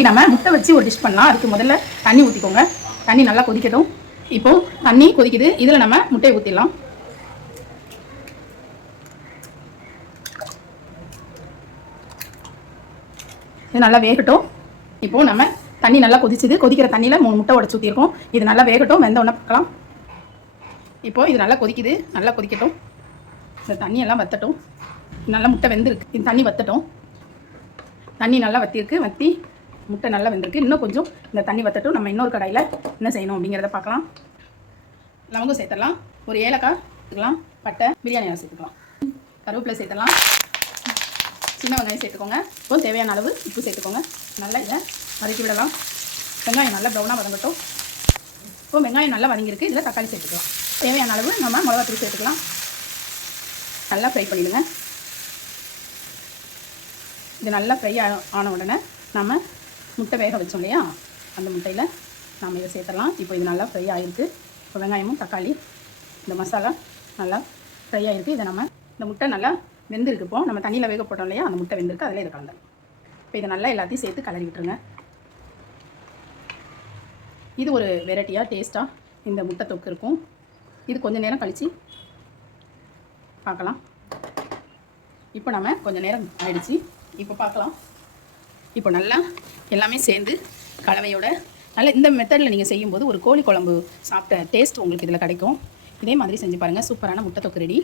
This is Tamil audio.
இன்றைக்கி நம்ம முட்டை வச்சு ஒரு டிஷ் பண்ணலாம். அதுக்கு முதல்ல தண்ணி ஊற்றிக்கோங்க. தண்ணி நல்லா கொதிக்கட்டும். இப்போது தண்ணி கொதிக்குது. இதில் நம்ம முட்டையை ஊற்றிடலாம். இது நல்லா வேகட்டும். இப்போது நம்ம தண்ணி நல்லா கொதிச்சுது. கொதிக்கிற தண்ணியில் 3 முட்டை உடச்சி ஊற்றிருக்கோம். இது நல்லா வேகட்டும். வெந்த உடனே பார்க்கலாம். இப்போது இது நல்லா கொதிக்குது. நல்லா கொதிக்கட்டும். இந்த தண்ணியெல்லாம் வற்றட்டும். நல்லா முட்டை வெந்திருக்கு. இந்த தண்ணி வற்றட்டும். தண்ணி நல்லா வற்றிருக்கு. வற்றி முட்டை நல்லா வெந்திருக்கு. இன்னும் கொஞ்சம் இந்த தண்ணி வற்றட்டும். நம்ம இன்னொரு கடாயில் என்ன செய்யணும் அப்படிங்கிறத பார்க்கலாம். லவங்கம் சேர்த்துடலாம். ஒரு ஏலக்காய் சேர்த்துக்கலாம். பட்டை, பிரியாணி இலை சேர்த்துக்கலாம். கருவேப்பிலை சேர்த்துடலாம். சின்ன வெங்காயம் சேர்த்துக்கோங்க. இப்போ தேவையான அளவு உப்பு சேர்த்துக்கோங்க. நல்லா இதை வதக்கி விடலாம். வெங்காயம் நல்லா ப்ரௌனாக வதங்கட்டும். இப்போ வெங்காயம் நல்லா வதங்கிருக்கு. இதில் தக்காளி சேர்த்துக்கலாம். தேவையான அளவு நம்ம மிளகாத்தூள் சேர்த்துக்கலாம். நல்லா ஃப்ரை பண்ணிவிடுங்க. இது நல்லா ஃப்ரை ஆன உடனே நம்ம முட்டை வேக வச்சோம் இல்லையா, அந்த முட்டையில் நாம் இதை சேர்த்துடலாம். இப்போ இது நல்லா ஃப்ரை ஆகிருக்கு. இப்போ வெங்காயமும் தக்காளி இந்த மசாலா நல்லா ஃப்ரை ஆகிருக்கு. இதை நம்ம இந்த முட்டை நல்லா வெந்திருக்கு. இப்போ நம்ம தண்ணியில் வேக போட்டோம் இல்லையா, அந்த முட்டை வெந்திருக்கு. அதில் இதை கலந்து இப்போ இதை நல்லா எல்லாத்தையும் சேர்த்து கலரி விட்டுருங்க. இது ஒரு வெரைட்டியாக டேஸ்ட்டாக இந்த முட்டை தொக்கு இருக்கும். இது கொஞ்சம் நேரம் கழித்து பார்க்கலாம். இப்போ நம்ம கொஞ்சம் நேரம் ஆயிடுச்சு. இப்போ பார்க்கலாம். இப்போ நல்லா எல்லாமே சேர்ந்து கலவையோட நல்லா இந்த மெத்தடில் நீங்கள் செய்யும்போது ஒரு கோழி குழம்பு சாப்பிட்ட டேஸ்ட் உங்களுக்கு இதில் கிடைக்கும். இதே மாதிரி செஞ்சு பாருங்கள். சூப்பரான முட்டை தொக்கு ரெடி.